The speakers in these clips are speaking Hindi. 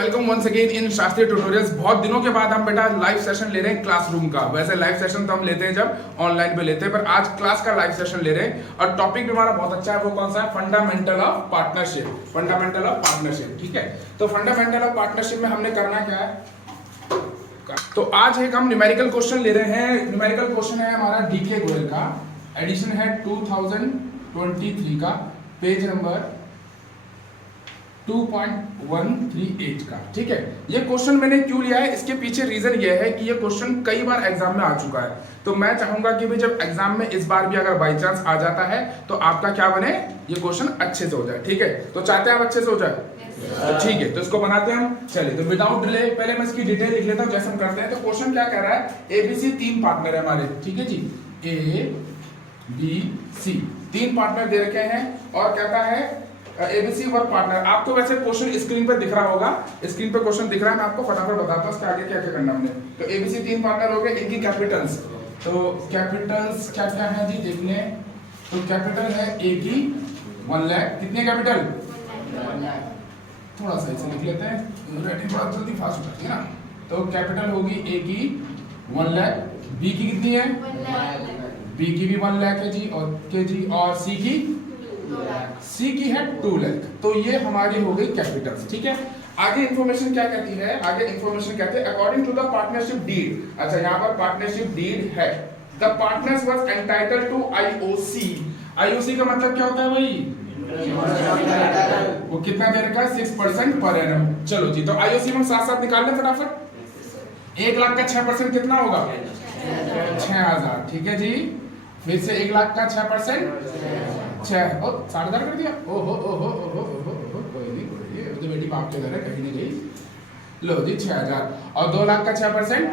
वेलकम वंस अगेन इन शास्त्रीय ट्यूटोरियल्स। बहुत दिनों के बाद हम बेटा लाइव सेशन ले रहे हैं क्लासरूम का। वैसे लाइव सेशन तो हम लेते हैं जब ऑनलाइन पे लेते हैं, पर आज क्लास का लाइव सेशन ले रहे हैं और टॉपिक भी हमारा बहुत अच्छा है। वो कौन सा है? Fundamental of partnership. Fundamental of partnership, ठीक है। तो फंडामेंटल ऑफ पार्टनरशिप में हमने करना क्या है? तो आज एक हम न्यूमेरिकल क्वेश्चन ले रहे हैं। न्यूमेरिकल क्वेश्चन है हमारा डीके गोयल का, एडिशन है 2023 का, पेज नंबर 2.138 का, ठीक है। ये क्वेश्चन मैंने क्यों लिया है, इसके पीछे रीजन ये है कि ये क्वेश्चन कई बार एग्जाम में आ चुका है। तो मैं चाहूंगा कि भाई जब एग्जाम में इस बार भी अगर बाई चांस आ जाता है तो आपका क्या बने, ये क्वेश्चन अच्छे से हो जाए, ठीक है। तो चाहते हैं आप अच्छे से हो जाए, तो ठीक है, तो इसको बनाते हैं हम। चलिए, तो विदाउट डिले पहले मैं इसकी डिटेल लिख लेता हूँ जैसे हम करते हैं। तो क्वेश्चन क्या कह रहा है, एबीसी तीन पार्टनर है हमारे, ठीक है जी। ए बी सी तीन पार्टनर दे रखे हैं और कहता है एबीसी वर्क पार्टनर। आपको वैसे क्वेश्चन स्क्रीन पे दिख रहा होगा, स्क्रीन पे क्वेश्चन दिख रहा है, मैं आपको फटाफट बताता हूँ इसके आगे क्या क्या करना हमने। तो एबीसी तीन पार्टनर हो गए, इनकी कैपिटल्स, तो कैपिटल्स क्या क्या है जी देखने। तो कैपिटल है ए की 1 लाख, कितने कैपिटल? थोड़ा सा इसे लिख लेते हैं, राइटिंग थोड़ा जल्दी फास्ट हो जाती है ना। तो कैपिटल होगी ए की 1 लाख, बी की कितनी है? बी की भी 1 लाख है जी, और के जी, और सी की सी की है 2 लाख। तो ये हमारी हो गई कैपिटल्स, ठीक है। आगे इंफॉर्मेशन क्या कहती है? आगे इंफॉर्मेशन कहते हैं according to the partnership deed. अच्छा, यहाँ पर पार्टनरशिप डीड है, the partners was entitled to IOC. IOC का मतलब क्या होता है भाई? वो कितना दे रखा है? 6% पर एनम। चलो जी, तो आईओसी में साथ साथ निकाल लें फटाफट। 1 लाख का 6% कितना होगा? 6000, ठीक है जी। फिर से 1 लाख का 6%, 6000 कर दिया। ओहो ओहो ओहो ओहो, कोई नहीं, तो बेटी बाप के घर है, कहीं नहीं गई। लो जी 6000, और 2 लाख का 6%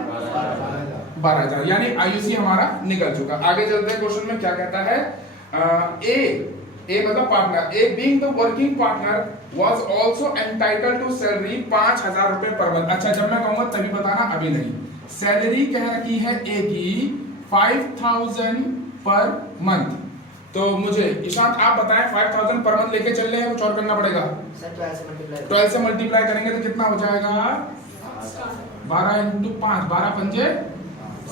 12000, यानी आईयूसी हमारा निकल चुका। आगे चलते हैं, क्वेश्चन में क्या कहता है। ए मतलब partner, A being the working partner was also entitled to salary 5000 रुपए पर मंथ। अच्छा, जब मैं कहूंगा तभी बताना, अभी नहीं। सैलरी कह रखी है ए की 5000 पर मंथ। तो मुझे ईशांत आप बताएं, 5000 पर मंथ लेके चल रहे हैं, कुछ और करना पड़ेगा? 12 से मल्टीप्लाई करेंगे तो कितना हो जाएगा? 12 × 5, 12 पंजे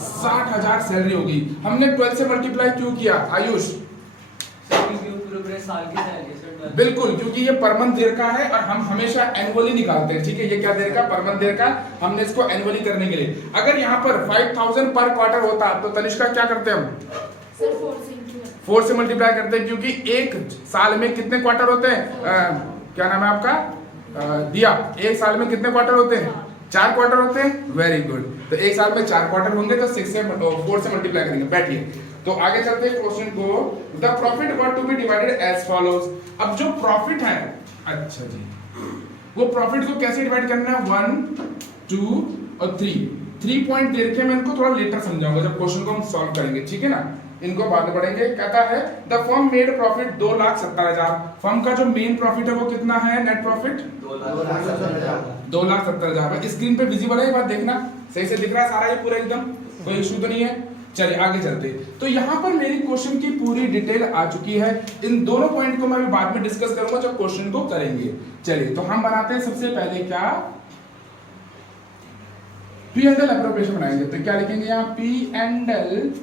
60,000 सैलरी होगी। हमने 12 से मल्टीप्लाई क्यों किया आयुष? बिल्कुल, क्योंकि ये पर मंथ दे रखा है और हम हमेशा एनुअली निकालते हैं, ठीक है। ये क्या दे रखा? पर मंथ दे रखा, हमने इसको एनुअली करने के लिए। अगर यहाँ पर 5000 पर क्वार्टर होता तो तनिष्का क्या करते हम? 4 से मल्टीप्लाई करते हैं, क्योंकि एक साल में कितने क्वार्टर होते हैं? क्या नाम है आपका? दिया। एक साल में कितने क्वार्टर होते हैं? 4 क्वार्टर होते हैं। Very good. तो एक साल में 4 क्वार्टर होंगे तो 4 से मल्टीप्लाई करेंगे। बैठिए, तो आगे चलते हैं क्वेश्चन को। The profit were to be divided as follows. अब जो प्रॉफिट है, अच्छा जी, वो प्रॉफिट को कैसे डिवाइड करना है? 1, 2 और 3 पॉइंट दे रखे, मैं इनको थोड़ा लेटर समझाऊंगा जब क्वेश्चन को हम सॉल्व करेंगे, ठीक है ना। इनको बाद में पढ़ेंगे। कहता है the firm made profit 2,70,000। Firm का जो मेन प्रॉफिट है वो कितना है? Net profit 2,70,000। स्क्रीन पे विजिबल है, ये बात देखना, सही से दिख रहा है सारा ये पूरा एकदम, कोई इशू तो नहीं है। चलिए आगे चलते। तो यहाँ पर मेरी क्वेश्चन की पूरी डिटेल आ चुकी है। इन दोनों पॉइंट को मैं भी बाद में डिस्कस करूंगा जब क्वेश्चन को करेंगे। चलिए, तो हम बनाते हैं सबसे पहले क्या, पी एंड एल एप्रोप्रिएशन बनाएंगे। तो क्या लिखेंगे यहाँ? P and L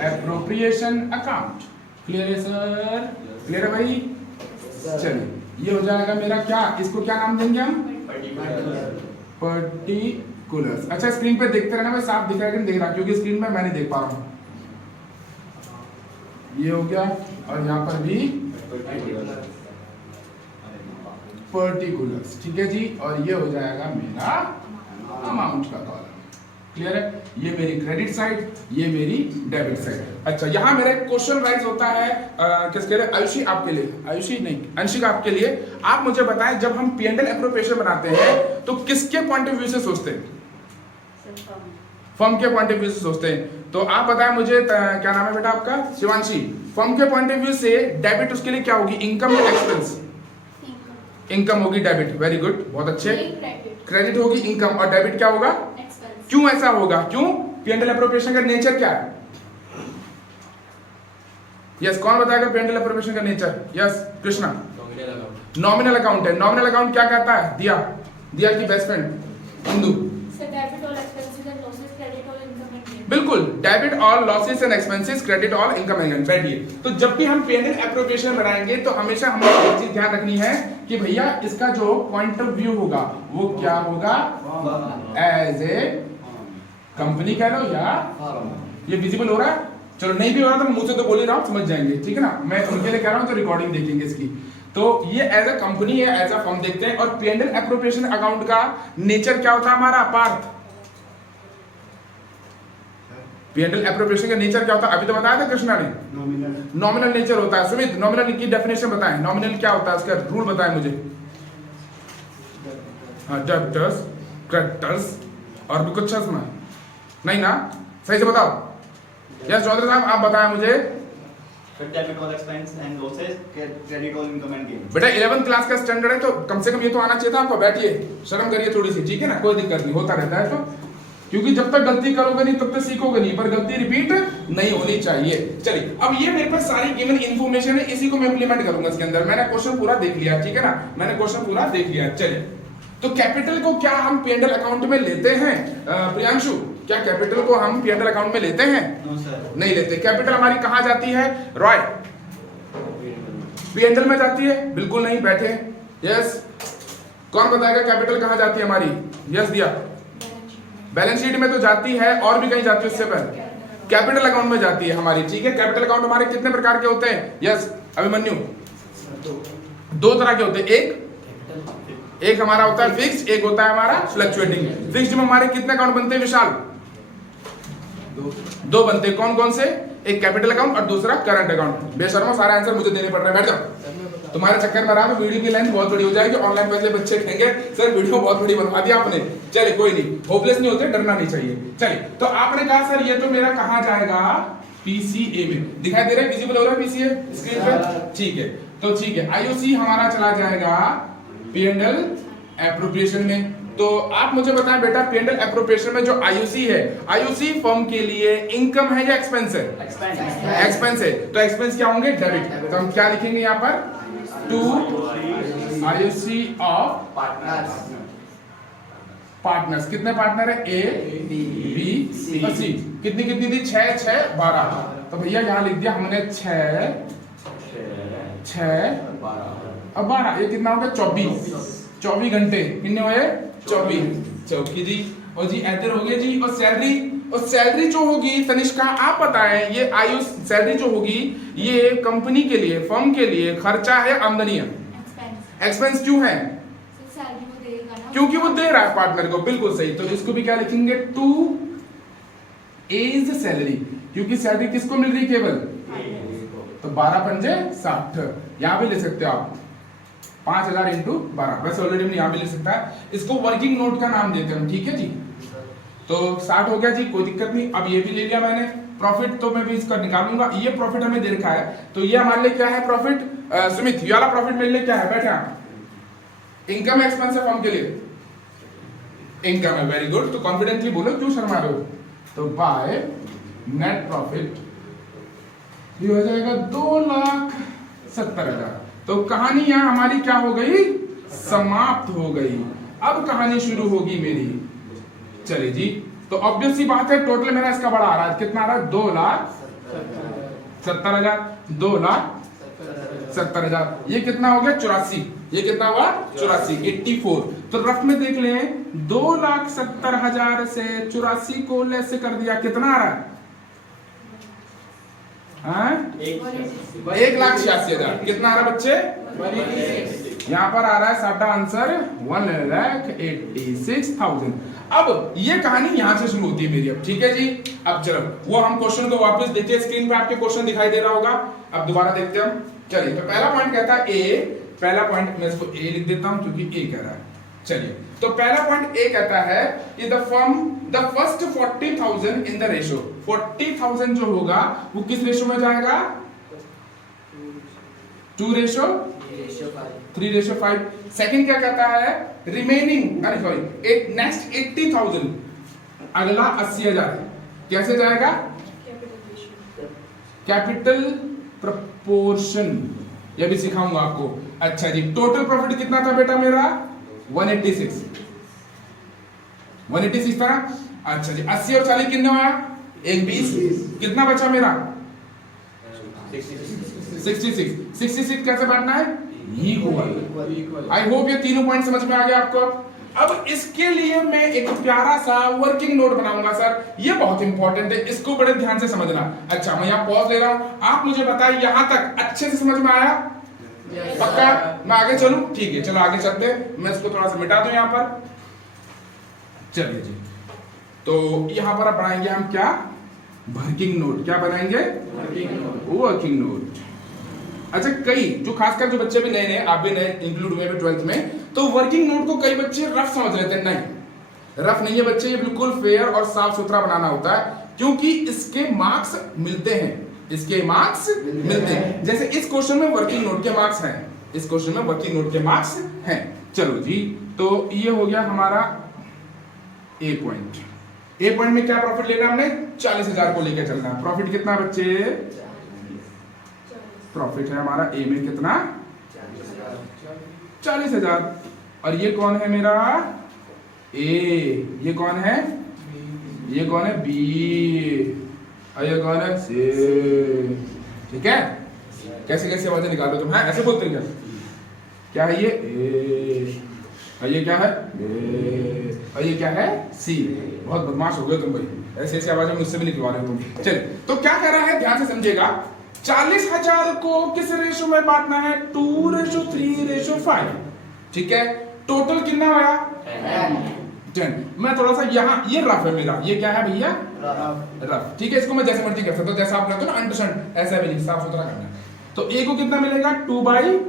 appropriation account. Clear है सर? क्लियर है भाई? चलिए, ये हो जाएगा मेरा क्या, इसको क्या नाम देंगे हम? पर्टिकुलर्स। अच्छा, स्क्रीन पे देखते रहना, मैं साफ दिख रहा है कि नहीं दिख रहा, क्योंकि स्क्रीन में मैं नहीं देख पा रहा हूँ। ये हो गया, और यहाँ पर भी पर्टिकुलर्स, ठीक है जी। और ये हो जाएगा मेरा अमाउंट का कॉलम। क्लियर है? ये मेरी क्रेडिट साइड, ये मेरी डेबिट साइड। अच्छा, यहाँ मेरा एक क्वेश्चन राइज होता है, किसके लिए? आयुषी आपके लिए, आयुषी नहीं, अंशिका आपके लिए। आप मुझे बताएं, जब हम पी&एल एप्रोप्रिएशन बनाते हैं तो किसके पॉइंट ऑफ व्यू से सोचते हैं? फर्म के पॉइंट ऑफ व्यू से सोचते हैं। तो आप बताएं मुझे, क्या नाम है बेटा आपका? शिवांशी। फर्म के पॉइंट ऑफ व्यू से डेबिट उसके लिए क्या होगी? इनकम या एक्सपेंस? इनकम होगी डेबिट। वेरी गुड, बहुत अच्छे। क्रेडिट होगी इनकम, और डेबिट क्या होगा? क्यों ऐसा होगा? क्यों? पी&एल एप्रोप्रिएशन का नेचर क्या है? यस, कौन बताएगा पी&एल एप्रोप्रिएशन का nature? Yes, Krishna. Nominal account है। नॉमिनल अकाउंट क्या कहता है? दिया दिया की बेस्ट फ्रेंड इंदु? बिल्कुल, debit all losses and expenses, credit all income and बैठिए। तो जब भी हम P&L एप्रोप्रिएशन बनाएंगे तो हमेशा हमें एक चीज ध्यान रखनी है कि भैया इसका जो पॉइंट ऑफ व्यू होगा वो क्या होगा, एज ए कंपनी कह लो या ये विजिबल हो रहा है, चलो नहीं भी हो रहा तो मुंह से तो बोल ही रहा हूं, समझ जाएंगे, ठीक है ना, मैं उनके लिए कह रहा हूं तो रिकॉर्डिंग देखेंगे इसकी। तो ये एज अ कंपनी है, एज अ फर्म देखते हैं। और P&L एप्रोप्रिएशन अकाउंट का नेचर क्या होता है हमारा पार्थ? P&L एप्रोप्रिएशन का नेचर क्या होता है? अभी तो बताया था कृष्णा ने, नॉमिनल नेचर होता है। सुमित नॉमिनल की डेफिनेशन बताएं, नॉमिनल क्या होता है, उसका रूल बताएं मुझे। हाँ, डेब्टर्स, क्रेडिटर्स और भी कुछ इसमें नहीं ना, सही से बताओ। यस चौधरी साहब आप बताएं मुझे। बेटा 11th क्लास का स्टैंडर्ड है तो कम से कम ये तो आना चाहिए था आपको। बैठिए, शर्म करिए थोड़ी सी, ठीक है ना, कोई दिक्कत नहीं, होता रहता है। तो क्योंकि जब तक गलती करोगे नहीं तब तक सीखोगे नहीं, पर गलती रिपीट नहीं होनी चाहिए। चलिए, अब ये मेरे पास सारी गिवन इन्फॉर्मेशन है, इसी को मैं इंप्लीमेंट करूंगा इसके अंदर। मैंने क्वेश्चन पूरा देख लिया, ठीक है ना, मैंने क्वेश्चन पूरा देख लिया। चलिए, तो कैपिटल को क्या हम P&L अकाउंट में लेते हैं? प्रियांशु, क्या कैपिटल को हम P&L अकाउंट में लेते हैं? नहीं लेते। कैपिटल हमारी कहां जाती है? रॉय, P&L में जाती है? बिल्कुल नहीं। बैठे, यस। कौन बताएगा कैपिटल कहां जाती है हमारी? यस दिया। बैलेंस शीट में तो जाती है, और भी कहीं जाती है उससे पहले कैपिटल अकाउंट में जाती है हमारी, ठीक है। कैपिटल अकाउंट हमारे कितने प्रकार के होते हैं? यस अभिमन्यु, दो तरह के होते हैं। एक हमारा होता है फिक्स्ड, एक होता है हमारा फ्लक्चुएटिंग। फिक्स्ड में हमारे कितने अकाउंट बनते हैं विशाल? दो बनते हैं। कौन कौन से? एक कैपिटल अकाउंट और दूसरा करंट अकाउंट। बेशर्मो, सारा आंसर मुझे देने पड़ रहा है, बैठ जाओ। तुम्हारे चक्कर में रहा तो वीडियो की लेंथ बहुत बड़ी हो जाएगी। ऑनलाइन पैसे बच्चे कहेंगे सर वीडियो बहुत बड़ी बनवा दी आपने। चले कोई नहीं, होपलेस नहीं होते, डरना नहीं चाहिए। चलिए, तो आपने कहा सर ये तो मेरा कहां जाएगा? PCA में। दिखाई दे रहा है, विजिबल हो रहा है PCA स्क्रीन पे? ठीक है, तो ठीक है। IOC हमारा चला जाएगा P&L एप्रोप्रिएशन में। तो आप मुझे बताएं बेटा, P&L एप्रोप्रिएशन में जो IOC है, IOC फर्म के लिए इनकम है या एक्सपेंस है? एक्सपेंस है। तो एक्सपेंस क्या होंगे? डेबिट। तो हम क्या लिखेंगे यहाँ पर? To IOC of partners. कितने पार्टनर है? A, B, C। कितनी कितनी थी? 6 6 12। तो भैया यहाँ लिख दिया हमने 6 और 12, ये कितना हो गया? 24 घंटे। कितने हुए? 24 चौकी जी। और जी एंटर हो गया जी। और सैलरी जो होगी तनिष्का आप बताएं, ये आयु सैलरी जो होगी ये कंपनी के लिए, फर्म के लिए खर्चा है, आमदनी है? एक्सपेंस। क्यों है? क्योंकि वो दे रहा है पार्टनर को। बिल्कुल सही। तो इसको भी क्या लिखेंगे? टू एज सैलरी, क्योंकि सैलरी किसको मिल रही? केवल। तो 12 पंजे 60। यहां भी ले सकते हो आप 5000 इंटू 12। वैसे ऑलरेडी हमने यहाँ भी ले सकता है। इसको वर्किंग नोट का नाम देते हैं, ठीक है जी। तो 60 हो गया जी, कोई दिक्कत नहीं। अब ये भी ले लिया मैंने। प्रॉफिट तो मैं भी इसका निकालूंगा। ये प्रॉफिट हमें दे रखा है, तो ये हमारे लिए क्या है? प्रॉफिट। सुमित, ये वाला प्रॉफिट मेरे लिए क्या है? बैठे आप। इनकम एक्सपेंस है फर्म के लिए? इनकम है, वेरी गुड। तो कॉन्फिडेंटली बोलो, क्यों शर्मा रहे हो? तो बाय नेट प्रॉफिट ये हो जाएगा 2,70,000। तो कहानी यहाँ हमारी क्या हो गई? समाप्त हो गई। अब कहानी शुरू होगी मेरी। चलिए जी, तो ऑब्वियस सी बात है, टोटल मेरा इसका बड़ा आ रहा है। कितना आ रहा है? 2,70,000। 2,70,000। ये कितना हो गया? 84। ये कितना हुआ? 84, 84। तो रफ में देख लें, 2,70,000 से 84 को लेस कर दिया, कितना आ रहा है? 1,86,000। कितना आ रहा है बच्चे? यहाँ पर आ रहा है साटा आंसर 1,86,000। अब ये कहानी यहाँ से शुरू होती है मेरी। अब ठीक है जी। अब चलो वो हम क्वेश्चन को वापस देखते हैं। स्क्रीन पे आपके क्वेश्चन दिखाई दे रहा होगा, अब दोबारा देखते हैं हम। चलिए, तो पहला पॉइंट कहता है ए। पहला पॉइंट मैं इसको ए लिख देता हूं क्योंकि ए कह रहा है। चलिए, तो पहला पॉइंट ए कहता है कि the first 40,000 in the ratio. 40,000 जो होगा वो किस रेशियो में जाएगा? 2:3:5। सेकंड क्या कहता है? रिमेनिंग नेक्स्ट 80,000, अगला 80,000 कैसे जाएगा? कैपिटल प्रपोर्शन, ये भी सिखाऊंगा आपको। अच्छा जी, टोटल प्रॉफिट कितना था बेटा मेरा? 186। 186 था। अच्छा जी 80 और 40 कितने हुआ? एक 20। कितना बचा मेरा? 66 कैसे बांटना है? इक्वल। आई होप ये तीनों पॉइंट समझ में आ गया आपको। अब इसके लिए मैं एक प्यारा सा वर्किंग नोट बनाऊंगा सर, ये बहुत इंपॉर्टेंट है, इसको बड़े ध्यान से समझना। अच्छा मैं यहाँ पॉज ले रहा हूँ, आप मुझे बताइए यहां तक अच्छे से समझ में आया? पक्का? मैं आगे चलूं? ठीक है चलो आगे चलते हैं। मैं इसको थोड़ा सा मिटा दूं यहाँ पर। चलिए जी, तो यहां पर बनाएंगे हम क्या? Working note. क्या बनाएंगे? Working note. अच्छा कई जो खासकर जो बच्चे भी नए नए, आप भी नए इंक्लूड हुए भी 12th में, तो वर्किंग नोट को कई बच्चे रफ समझ लेते हैं। नहीं, रफ नहीं है बच्चे, ये बिल्कुल फेयर और साफ सुथरा बनाना होता है, क्योंकि इसके मार्क्स मिलते हैं। इसके मार्क्स मिलते हैं। जैसे इस क्वेश्चन में वर्किंग नोट के मार्क्स हैं, इस क्वेश्चन में वर्किंग नोट के मार्क्स हैं। चलो जी, तो ये हो गया हमारा ए पॉइंट। ए पॉइंट में क्या प्रॉफिट लेना हमने? 40,000 को लेकर चलना है। प्रॉफिट कितना बच्चे? प्रॉफिट है हमारा ए में कितना? 40,000। और ये कौन है मेरा? ए। ये कौन है? ये कौन है? बी। और ये कौन है? सी। ठीक है? कैसे कैसे आवाजें निकालो तुम? हाँ ऐसे बोलते हैं क्या है ये? ए। और ये क्या है? ए। और ये क्या है? सी। बहुत बदमाश हो गए तुम भाई, ऐसे ऐसे आवाजें मुझसे भी निकलवा रहे हो तुम। चलिए, तो क्या कह रहा है ध्यान से समझिएगा। 40,000 को किस रेशो में बांटना है? 2:3:5। ठीक है, टोटल कितना आया? 10। मैं थोड़ा सा यहाँ, ये रफ है मेरा, ये क्या है भैया? रफ। ठीक है, इसको मैं जैसे मर्जी कर सकता हूँ, जैसा आप कहते हो ना अंडरस्टैंड, ऐसा भी नहीं, साफ सुथरा करना है। तो ए को कितना मिलेगा? 2/10।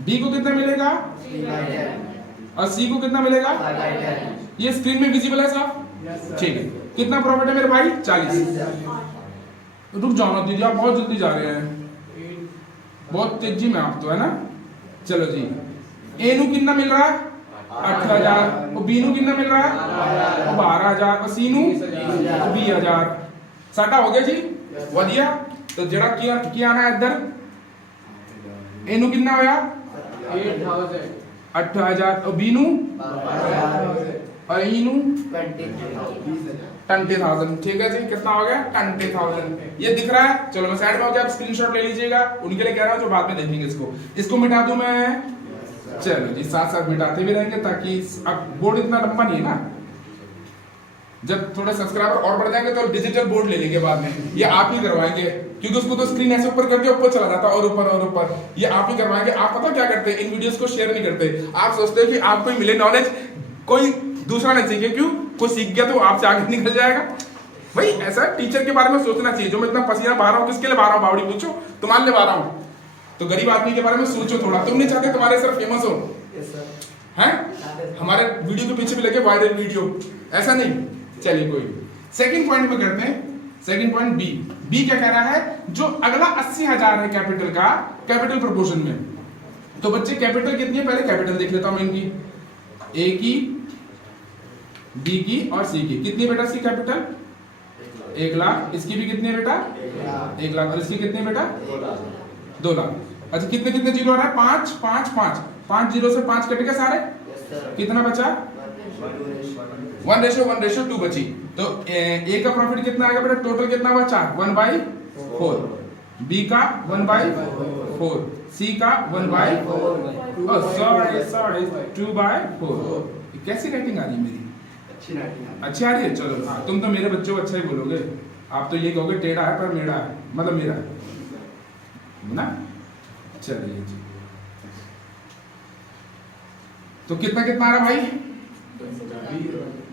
बी को कितना मिलेगा? 3/10। और सी को कितना मिलेगा? 5/10। ये स्क्रीन में विजिबल है साहब? ठीक है। कितना प्रॉफिट है मेरे भाई? 40। रुक जाओ ना दीदी, आप बहुत जल्दी जा रहे हैं, बहुत तेजी में आप तो, है ना? चलो जी, ए नु कितना मिल रहा है? 8,000। और बी नु कितना मिल रहा है? 12,000। और सी नु 20,000। साटा हो गया जी, वधिया। तो जरा क्या आना है इधर? ए नु कितना होया? 8,000। और बी नु? और ई नु 20,000। ठीक है जी, कितना हो गया? 20,000। ये दिख रहा है? चलो मैं साइड में हो गया, आप स्क्रीनशॉट ले लीजिएगा, उनके लिए कह रहा हूं जो बाद में देखेंगे इसको। इसको मिटा दूं मैं? चलो जी, साथ साथ मिटाते भी रहेंगे, ताकि अब बोर्ड इतना लंबा नहीं है ना। जब थोड़े सब्सक्राइबर और बढ़ जाएंगे तो डिजिटल बोर्ड ले लेंगे बाद में, ये आप ही करवाएंगे, क्योंकि उसको तो स्क्रीन ऐसे ऊपर करके ऊपर चला जाता और ऊपर और ऊपर, ये आप ही करवाएंगे। आप पता क्या करते हैं? इन वीडियोस को शेयर नहीं करते। आप सोचते हैं कि आपको मिले नॉलेज, कोई दूसरा नहीं सीखे। क्यों? कोई सीख गया तो आपसे आगे निकल जाएगा। भाई ऐसा टीचर के बारे में सोचना चाहिए। जो मैं इतना पसीना बहा रहा हूँ, किसके लिए बहा रहा हूँ? बावड़ी पूछो, तुम्हारे लिए बहा रहा हूँ। तो गरीब आदमी के बारे में सोचो थोड़ा। तुम नहीं चाहते तुम्हारे सर फेमस हो, हैं? हमारे वीडियो के पीछे भी लगे वायरल वीडियो, ऐसा नहीं। चलिए कोई, सेकंड पॉइंट में करते हैं। Second point B. बी क्या कह रहा है? जो अगला 80,000 है कैपिटल का, कैपिटल प्रोपोर्शन में। तो बच्चे कैपिटल कितनी है? पहले कैपिटल देख लेता हूं मैं इनकी, ए की, बी की और सी की। कितनी बेटा सी कैपिटल? 1 लाख। इसकी भी कितनी है बेटा? 1 लाख। और इसकी कितनी है बेटा? 2 लाख। अच्छा कितने कितने जीरो आ रहा है? 5 5 5 5 जीरो से 5 कटेगा सारे। कितना बचा? 1:1:2 बची। तो ए का प्रॉफिट कितना आएगा बेटा? टोटल कितना बचा? 1/4। बी का 1/4। सी का 1/4। सॉरी 2/4। कैसी राइटिंग आ रही है मेरी? अच्छी आ रही है। चलो हाँ, तुम तो मेरे बच्चों को अच्छा ही बोलोगे। आप तो ये कहोगे टेढ़ा है पर मेरा है, मतलब मेरा है ना। चलिए जी, तो कितना कितना आ रहा भाई?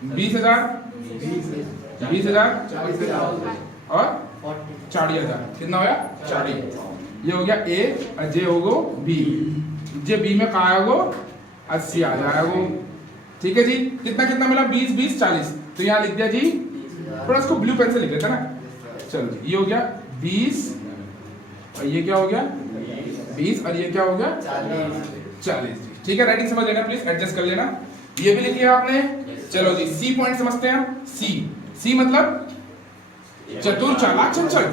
20,000 और 40,000। कितना हो गया? 40। ये हो गया ए और जे होगो बी। जे बी में कहा होगो? 80 आ जाएगा। ठीक है जी, कितना कितना मिला? 20 20 40। तो यहाँ लिख दिया जी, थोड़ा इसको ब्लू पेन से लिख देता ना। चलो जी, ये हो गया 20 और ये क्या हो गया? 20 और ये क्या हो गया? 40। ठीक है, राइटिंग समझ लेना प्लीज, एडजस्ट कर लेना। ये भी लिख लिया आपने। चलो जी, सी पॉइंट समझते हैं। सी मतलब चतुर चालाक चंचल।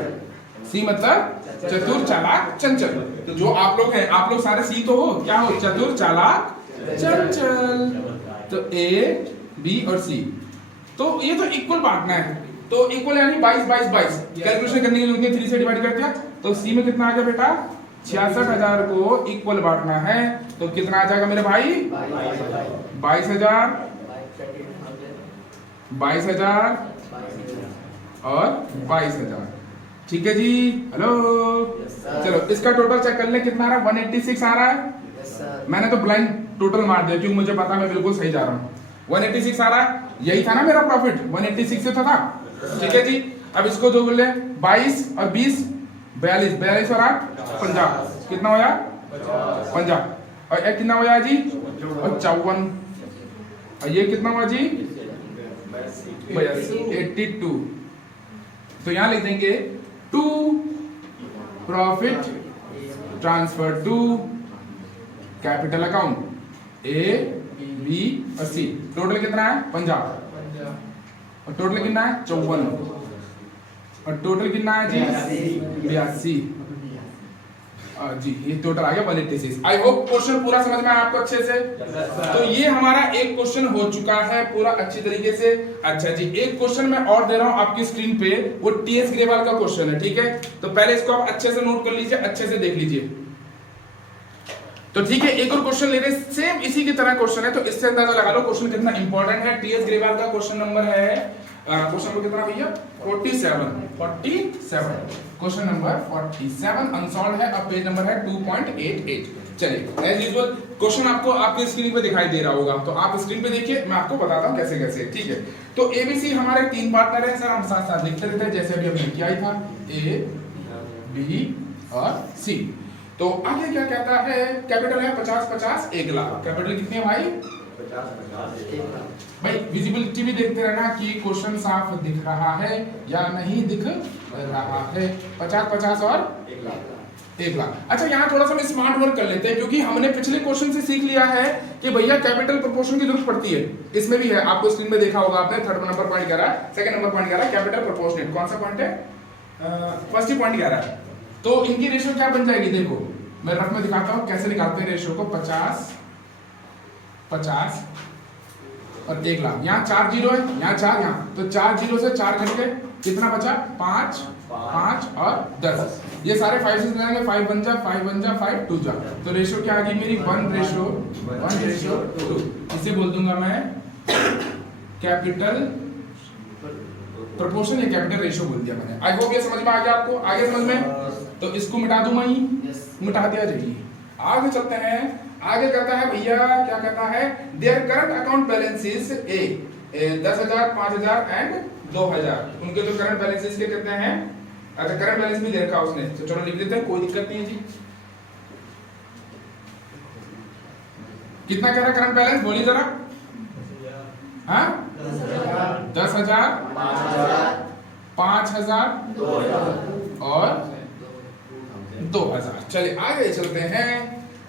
सी मतलब चतुर चालाक चंचल। तो जो आप लोग हैं, आप लोग सारे सी तो हो, क्या हो? चतुर चालाक चंचल। तो ए बी और सी। तो ये तो इक्वल बांटना है, तो इक्वल यानी 22 22 22 कैलकुलेशन करने के लिए 3 से डिवाइड कर दिया, तो सी में कितना आ गया बेटा 66,000 को इक्वल बांटना है, तो कितना आ जाएगा मेरे भाई 22,000 22,000 और 22,000। ठीक है जी, हेलो चलो इसका टोटल चेक कर ले कितना आ रहा है, 186 आ रहा है। मैंने तो ब्लाइंड टोटल मार दिया क्योंकि मुझे पता मैं बिल्कुल सही जा रहा हूँ। 186 आ रहा है, यही था ना मेरा प्रॉफिट, 186 से था। ठीक है जी, अब इसको दो बोले 22 और 20 42, 42 और 8 50, कितना होया 50, और ये कितना होया जी 54, और ये कितना हुआ जी 82। तो यहां लिख देंगे two profit transfer to capital account A B और सी। टोटल कितना है 50, और टोटल कितना है 54, और टोटल कितना है जी 82 जी, ये टोटल आ गया 186। आई होप क्वेश्चन पूरा समझ में आया आपको अच्छे से। तो ये हमारा एक क्वेश्चन हो चुका है पूरा अच्छी तरीके से। अच्छा जी, एक क्वेश्चन मैं और दे रहा हूं आपकी स्क्रीन पे, वो टीएस ग्रेवाल का क्वेश्चन है। ठीक है, तो पहले इसको आप अच्छे से नोट कर लीजिए, अच्छे से देख लीजिए। तो ठीक है, एक और क्वेश्चन ले रहे हैं, सेम इसी की तरह क्वेश्चन है, तो इससे अंदाजा लगा लो क्वेश्चन कितना इंपॉर्टेंट है। टीएस ग्रेवाल का क्वेश्चन नंबर है क्वेश्चन नंबर कितना भैया 47 क्वेश्चन नंबर 47 अनसॉल्व है, अब पेज नंबर है 2.88। चलिए एज यूजुअल क्वेश्चन आपको आपके स्क्रीन पे दिखाई दे रहा होगा, तो आप स्क्रीन पे देखिए, मैं आपको बताता हूं कैसे कैसे। ठीक है, तो एबीसी हमारे 3 पार्टनर हैं सर, हम साथ साथ लिखते रहते हैं जैसे अभी हमने किया ही था, ए बी और सी। तो आगे क्या कहता है, कैपिटल है 50 50 1 लाख। कैपिटल कितनी है भाई 50 1 लाख। भाई विजिबिलिटी भी देखते रहना कि क्वेश्चन साफ दिख रहा है या नहीं दिख रहा है। 50 50 और 1 लाख। अच्छा, यहाँ थोड़ा सा हम स्मार्ट वर्क कर लेते हैं, क्योंकि हमने पिछले क्वेश्चन से सीख लिया है कि भैया कैपिटल प्रोपोर्शन की जरूरत पड़ती है। इसमें भी है, आपको स्क्रीन पे देखा होगा आपने, 3rd नंबर पॉइंट कह रहा है, 2nd नंबर पॉइंट कह रहा है कैपिटल प्रोपोर्शनेट। कौन सा पॉइंट है 1st पॉइंट कह रहा है। तो इनकी रेशियो क्या बन जाएगी, देखो मैं रफ में दिखाता हूं कैसे निकालते हैं रेशियो को। 50 50 और 1 लाख। यहाँ 4 जीरो है, यहाँ 4, यहाँ तो 4 जीरो से 4 घट गए, कितना बचा 5 5 और 10। ये सारे 5 से मिलाएंगे, 5 बन जा 5 बन जा 5 2 जा, तो रेशियो क्या आ गई मेरी 1:2। इसे बोल दूंगा मैं कैपिटल प्रोपोर्शन या कैपिटल रेशियो बोल दिया मैंने। आई होप ये समझ में आ गया आपको, आगे समझ में। तो इसको मिटा दूं मैं, मिटा दिया जाइए। आगे चलते हैं, आगे कहता है भैया क्या कहता है, their current account balances A 10,000 5,000 and 2,000। उनके जो करंट बैलेंसेस के कहते हैं, अच्छा करंट बैलेंस भी दे रखा उसने, तो चलो लिख देते हैं, कोई दिक्कत नहीं है जी। कितना कह रहा है करंट बैलेंस, बोलिए जरा। हाँ 10,000 5,000 और 2,000। चलिए आगे चलते हैं।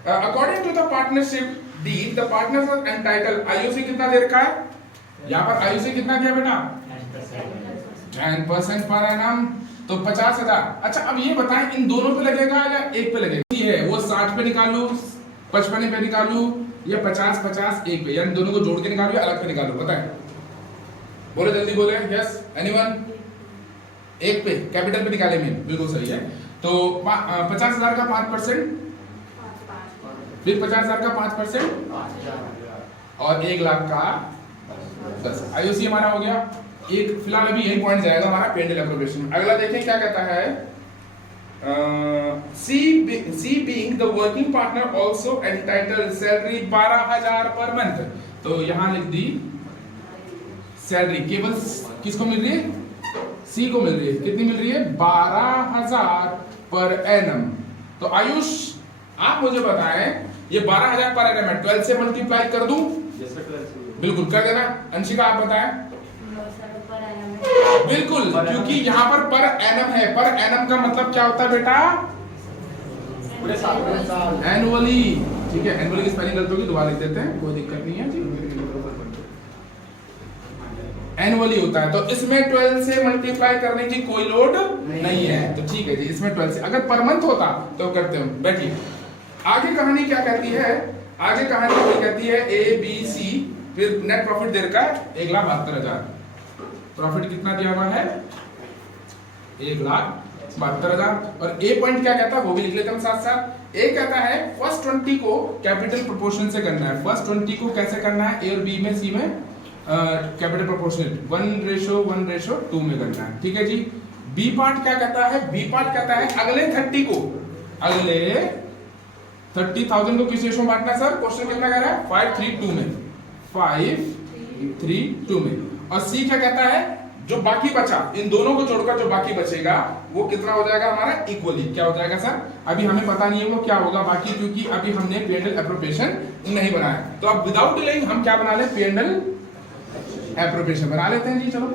According to the partnership deed the partners are entitled, IOC कितना दे रखा है, यहाँ पर आईओसी कितना दिया बेटा 10% पर एनम, तो 50,000। अच्छा अब ये बताएं इन दोनों पे लगेगा या एक पे लगेगा, ये है वो 60 पे निकालू 55 पे निकालू या 50 50 एक पे, यानी दोनों को जोड़ के निकालू या अलग पे निकालू, बताएं बोले जल्दी बोले। यस एनीवन, एक पे कैपिटल पे निकाले में, बिल्कुल सही है। तो 50,000 का 5%, फिर 50,000 का 5% और 1 लाख का 10। आईओसी हमारा हो गया एक, फिलहाल अभी यही पॉइंट जाएगा हमारा पेंडल एप्रोप्रिएशन में। अगला देखें क्या कहता है, C being the working partner also entitled salary 12,000 per month. तो यहां लिख दी सैलरी केवल किसको मिल रही है, सी को मिल रही है। कितनी मिल रही है 12,000 पर एनम। तो आयुष आप मुझे बताएं ये 12,000 पर एनम है, 12 से मल्टीप्लाई कर दूं? बिल्कुल कर देना। अंशिका आप बताएं। बिल्कुल, क्योंकि यहाँ पर एनम है, पर एनम का मतलब क्या होता है बेटा एनुअली। ठीक है, एनुअली की स्पेलिंग गलत होगी, दोबारा लिख देते हैं, कोई दिक्कत नहीं है जी। एनुअली होता है, तो इसमें 12 से मल्टीप्लाई करने की कोई लोड नहीं है, तो ठीक है जी। इसमें 12 से, अगर पर मंथ होता तो करते हो। बैठिए, आगे कहानी क्या कहती है, आगे कहानी क्या कहती है, ए बी सी फिर नेट प्रॉफिट दे रखा है 1,72,000। प्रॉफिट कितना दिया हुआ है 1,72,000। और ए पॉइंट क्या कहता है वो भी लिख लेते हैं साथ साथ। ए कहता है फर्स्ट 20 को कैपिटल प्रोपोर्शन से करना है। फर्स्ट 20 को कैसे करना है, ए और बी में, सी में कैपिटल प्रोपोर्शनल 1:1:2 में करना है, ठीक है जी। बी पार्ट क्या कहता है, बी पार्ट कहता है अगले 30 को, अगले 30,000 को किस रेशो में बांटना है सर, क्वेश्चन कितना कह रहा है 5:3:2 में, 5:3:2 में। और सी क्या कहता है जो बाकी बचा, इन दोनों को जोड़कर जो बाकी बचेगा वो कितना हो जाएगा हमारा इक्वली, क्या हो जाएगा सर, अभी हमें पता नहीं है वो क्या होगा बाकी, क्योंकि अभी हमने P&L एप्रोप्रिएशन नहीं बनाया। तो अब विदाउट डिलेइंग हम क्या बना ले, P&L एप्रोप्रिएशन बना लेते हैं जी। चलो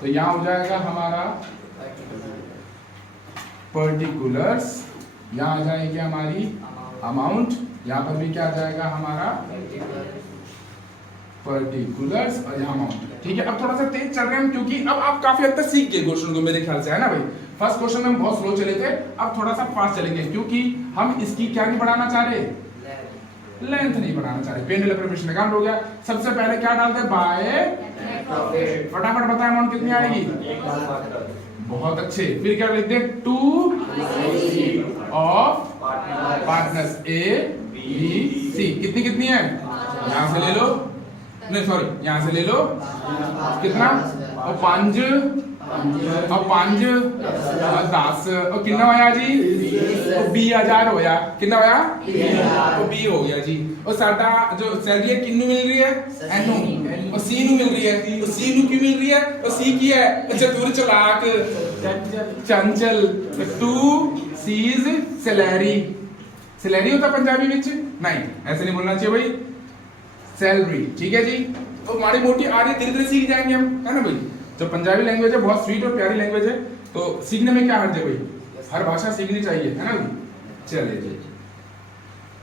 तो यहां हो जाएगा हमारा पर्टिकुलर्स, यहां आ जाएगी हमारी अमाउंट, यहां पर भी क्या आ जाएगा हमारा पर्टिकुलर्स और यहाँ अमाउंट, ठीक है। अब थोड़ा सा तेज चल रहे हैं हम, क्योंकि अब आप काफी हद तक सीख गए क्वेश्चन को मेरे ख्याल से, है ना भाई। फर्स्ट क्वेश्चन में हम बहुत स्लो चले थे, अब थोड़ा सा फास्ट चलेंगे, क्योंकि हम इसकी क्या नहीं बढ़ाना चाह रहे, लेंथ नहीं बढ़ाना चाह रहे। P&L एप्रोप्रिएशन अकाउंट हो गया। सबसे पहले क्या डालते हैं, बाय, फटाफट बताएं अमाउंट कितनी आएगी, बहुत अच्छे। फिर क्या लिखते हैं, 2 of partners A B C, कितनी कितनी है, यहां से ले लो, नहीं सॉरी यहां से ले लो, कितना, और 5 और 5 और 10 और कितना होया जी, 20,000 होया, कितना होया, और 20 हो गया जी। और साडा जो सैलरी है किन्नू मिल रही है, एनू, और सी नू मिल रही है, और सी नू क्यों मिल रही है, और सी की है चतुर चालाक चंचल, 2 सीज सैलरी, सैलरी होता पंजाबी में नहीं, ऐसे नहीं बोलना चाहिए भाई, सैलरी, ठीक है जी। तो माड़ी मोटी आ रही, धीरे धीरे सीख जाएंगे हम, है ना भाई। जो पंजाबी लैंग्वेज है बहुत स्वीट और प्यारी लैंग्वेज है, तो सीखने में क्या हर्ज है भाई, हर भाषा सीखनी चाहिए, है ना भाई। चलिए जी,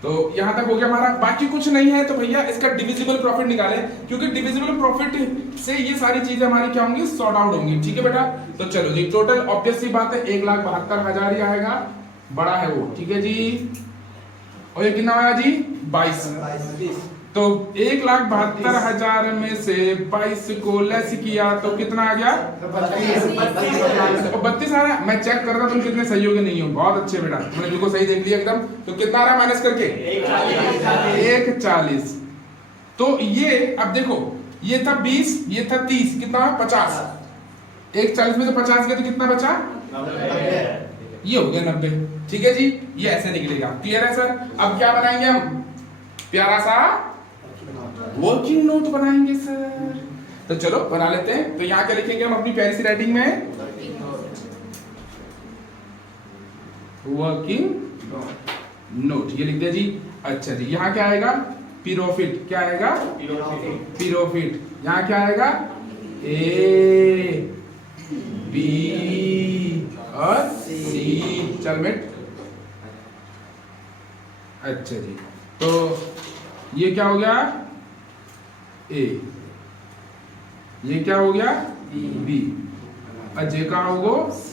तो यहां तक हो गया हमारा, बाकी कुछ नहीं है। तो भैया इसका डिविजिबल प्रॉफिट निकाले, क्योंकि डिविजिबल प्रॉफिट से ये सारी चीजें हमारी क्या होंगी, सॉर्ट आउट होंगी, ठीक है बेटा। तो चलो जी, टोटल ऑब्वियस सी बात है 1,72,000 ही आएगा, बड़ा है वो, ठीक है जी। और ये कितना आया जी, 22। तो 1,72,000 में से 22 को लेस किया तो कितना आ गया, 32 आ रहा। मैं चेक कर रहा तुम कितने सही हो गए नहीं हो, बहुत अच्छे बेटा, तुमने बिल्कुल सही देख लिया एकदम। तो कितना आ रहा माइनस करके, 1,40। तो ये अब देखो, ये था 20, ये था 30, कितना 50, 1,40 में से 50 गया तो कितना बचा, ये हो गया 90, ठीक है जी। ये ऐसे निकलेगा, क्लियर है सर। अब क्या बनाएंगे हम, प्यारा सा वर्किंग नोट बनाएंगे सर। तो चलो बना लेते हैं। तो यहाँ क्या लिखेंगे हम अपनी प्यारी सी राइटिंग में, वर्किंग नोट, ये लिख दिया जी। अच्छा जी, यहाँ क्या आएगा, प्रॉफिट, क्या आएगा, प्रॉफिट। यहाँ क्या आएगा, A B और C, चल मिट। अच्छा जी, तो ये क्या हो गया, A, ये क्या हो गया, B, और J का होगा C,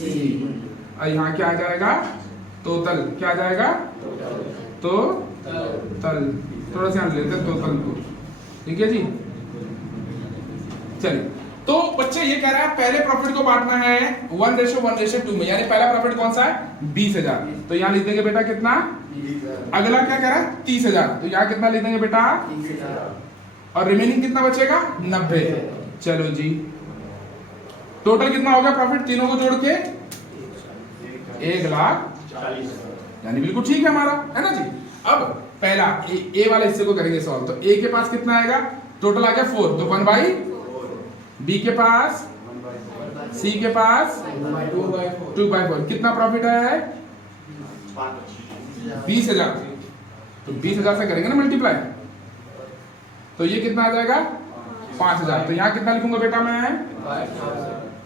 और यहाँ क्या आ जाएगा, टोटल, क्या आ जाएगा, तो तल, थोड़ा सा लेते हैं टोटल को, ठीक है जी। चलिए, तो बच्चे ये कह रहा है पहले प्रॉफिट को बांटना है 1:1:2 में, यानी पहला प्रॉफिट कौन सा है, 20,000। तो यहाँ लिख देंगे बेटा कितना, अगला क्या कह रहा है 30,000, तो यहाँ कितना लिख देंगे बेटा, और रिमेनिंग कितना बचेगा, 90। चलो जी, टोटल कितना हो गया प्रॉफिट तीनों को जोड़ के, 1,40,000, यानी बिल्कुल ठीक है हमारा, है ना जी। अब पहला ए वाले हिस्से को करेंगे सॉल्व। तो ए के पास कितना आएगा, टोटल आ गया 4, तो 1/4, बी के पास, सी के पास 2/4, कितना प्रॉफिट आया है 20,000। तो 20,000 से करेंगे ना मल्टीप्लाई, तो ये कितना आ जाएगा 5,000। तो यहाँ कितना लिखूंगा बेटा मैं,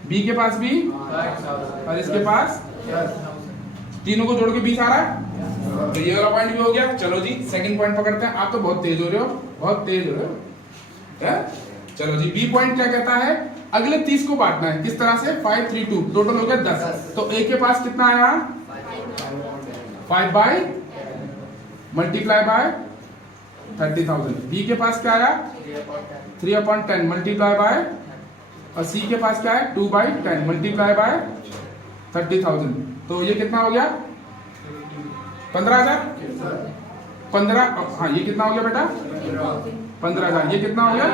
बी के पास भी और इसके पास, तीनों को जोड़ के 20 आ रहा है। तो ये वाला पॉइंट भी हो गया। चलो जी, सेकंड पॉइंट पकड़ते हैं। आप तो बहुत तेज हो रहे हो, बहुत तेज हो रहे हो, है? चलो जी, बी पॉइंट क्या कहता है, अगले 30 को बांटना है, किस तरह से, 5:3:2, टोटल हो गया 10। तो ए के पास कितना आया, 5/, मल्टीप्लाई बाय 30,000। बी के पास क्या आया 3/10 मल्टीप्लाई बाय, और सी के पास क्या है 2/10 मल्टीप्लाई बाय 30,000। तो ये कितना हो गया 15,000। 15, हाँ ये कितना हो गया बेटा 15,000। ये कितना हो गया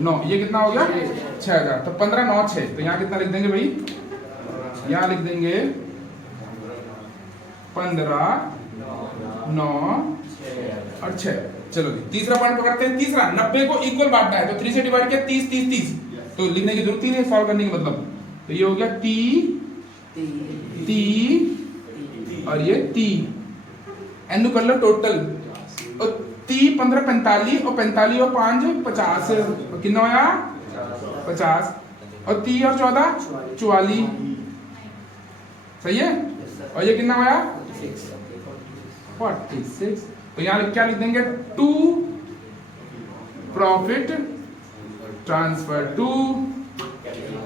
9, ये कितना हो गया 6,000। तो 15, 9, 6। तो यहाँ कितना लिख देंगे भाई, यहाँ लिख देंगे 15, 9 और 6। चलो जी तीसरा पॉइंट पकड़ते हैं। तीसरा 90 को इक्वल बांटना है, तो 3 से डिवाइड किया 30, 30, 30। तो लिखने की जरूरत ही नहीं सॉल्व करने की मतलब। तो ये हो गया ती और ये ती, एन कर लो टोटल। और 30, 15, 45 और 45 और 5 50। कितना होया 50। और 30 और 14 44। सही है। और ये कितना होया 46। तो यहाँ क्या लिख देंगे 2 profit transfer to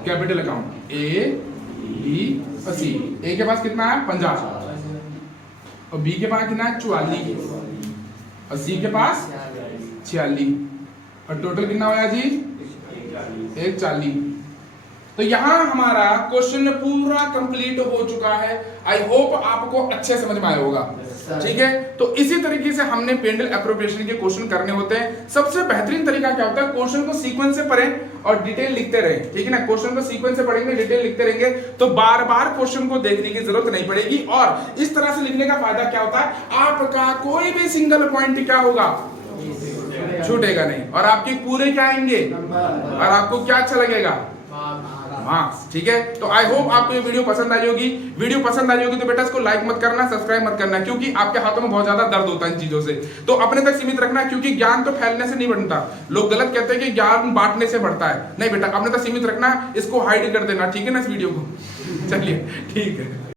capital account A B और सी। ए के पास कितना है 50 और बी के पास कितना है 44 और सी के पास 46 और टोटल कितना होया जी 140। तो यहां हमारा क्वेश्चन पूरा कंप्लीट हो चुका है। आई होप आपको अच्छे समझ में आया होगा। ठीक है, तो इसी तरीके से हमने पेंडल एप्रोप्रिएशन के क्वेश्चन करने होते हैं। सबसे बेहतरीन तरीका क्या होता है, क्वेश्चन को सीक्वेंस से पढ़ें और डिटेल लिखते रहें। ठीक है ना, क्वेश्चन को सीक्वेंस से पढ़ेंगे, डिटेल लिखते रहेंगे, तो बार बार क्वेश्चन को देखने की जरूरत नहीं पड़ेगी। और इस तरह से लिखने का फायदा क्या होता है, आपका कोई भी सिंगल पॉइंट क्या होगा छूटेगा नहीं, और आपके पूरे क्या आएंगे, और आपको क्या अच्छा लगेगा मार्क्स। ठीक है, तो आई होप आपको ये वीडियो पसंद आई होगी। वीडियो पसंद आई होगी तो बेटा इसको लाइक मत करना, सब्सक्राइब मत करना, क्योंकि आपके हाथों में बहुत ज्यादा दर्द होता है इन चीजों से। तो अपने तक सीमित रखना, क्योंकि ज्ञान तो फैलने से नहीं बढ़ता। लोग गलत कहते हैं कि ज्ञान बांटने से बढ़ता है। नहीं बेटा, अपने तक सीमित रखना, इसको हाइड कर देना। ठीक है ना इस वीडियो को। चलिए ठीक है।